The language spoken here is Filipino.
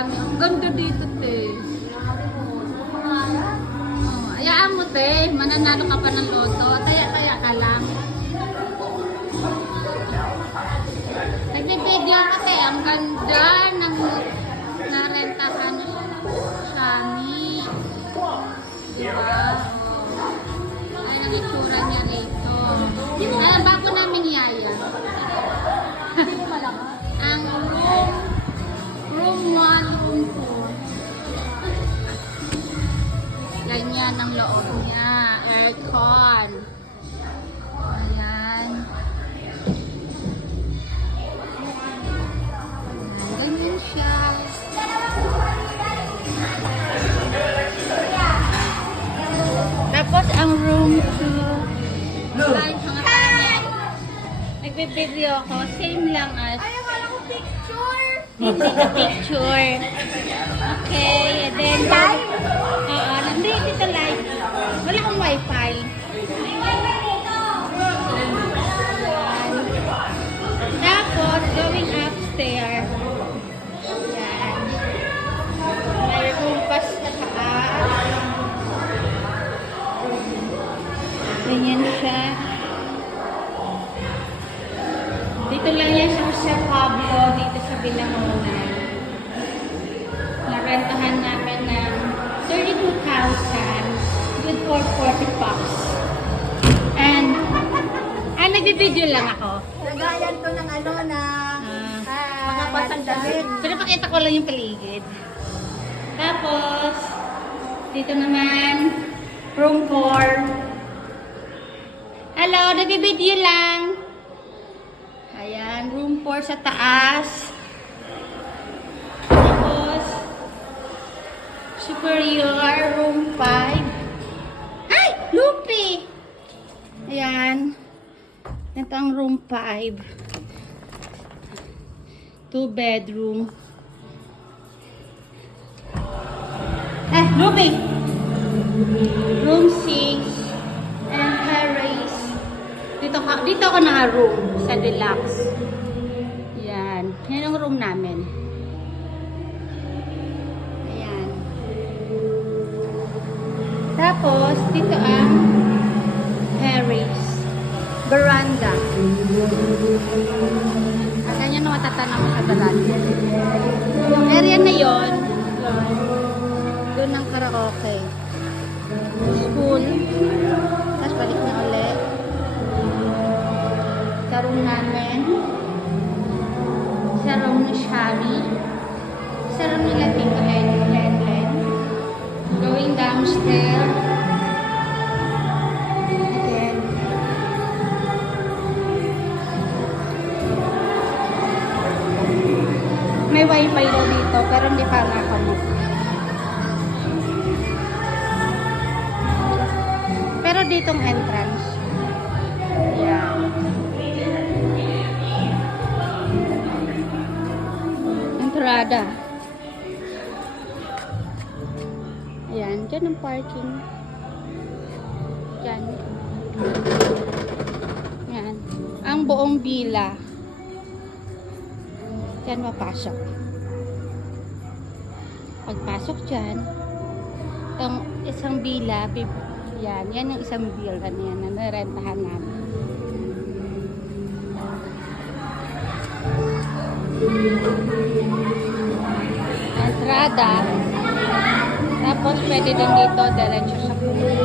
dami. Ang ganda dito, te. Oh, ayaan mo, te. Mananalo ka pa ng loto. Taya-taya ka lang. Nagbibideo ka, te. Ang ganda ng narentahan Shami. Diba? Oh. Ay, ang itsura niya rito. Alam ba ko namin yaya? Ang room 1, room 2. Ganyan ang loob niya. Aircon. Ayan. Ganyan siya. Tapos ang room 2. Live mga kanin. Nagbe-video ako. Same lang as. Ay, wala ko picture. Hindi na picture. Okay. And then, hindi dito live. Wala akong wifi. Ayan. Tapos, going upstairs. Ayan. May rumpas na taas. Ganyan siya. Dito lang yan sa Pablo, dito sa Binangonan. Narentahan namin ng 32,000 good for 40 bucks. And, nagbi-video lang ako. Lagayan ko ng ano na mga pasandalin. Pero pakita ko lang yung paligid. Tapos, dito naman, room 4. Hello, nagbi-video lang. Ayan, room 4 sa taas. Tapos, superior, room 5. Ay! Lupi! Ayan. Ito ang room 5. 2 bedroom. Lupi! Room 6. And terrace. Dito ako naka-room sa deluxe. Yan. Yan ang room namin. Ayan. Tapos, dito ang terrace. Veranda. At ganyan ang matatanaw mo sa veranda. Yung area na yon, doon ang karaoke. School. Tapos balik na ulit. Sa room namin. Sa room ni Shami. Sa room nila Tito Len. Going downstairs. Again. May wifi daw dito pero hindi pa nakamit. Pero ditong entrance. Yeah. Entrada. Ayan, dyan ang parking. Dyan. Ayan. Ang buong villa. Dyan mapasok. Pagpasok dyan, itong isang villa, yan yung isang villa niya na narentahan namin. Entrada. Tapos pwede din dito diretso sa pool.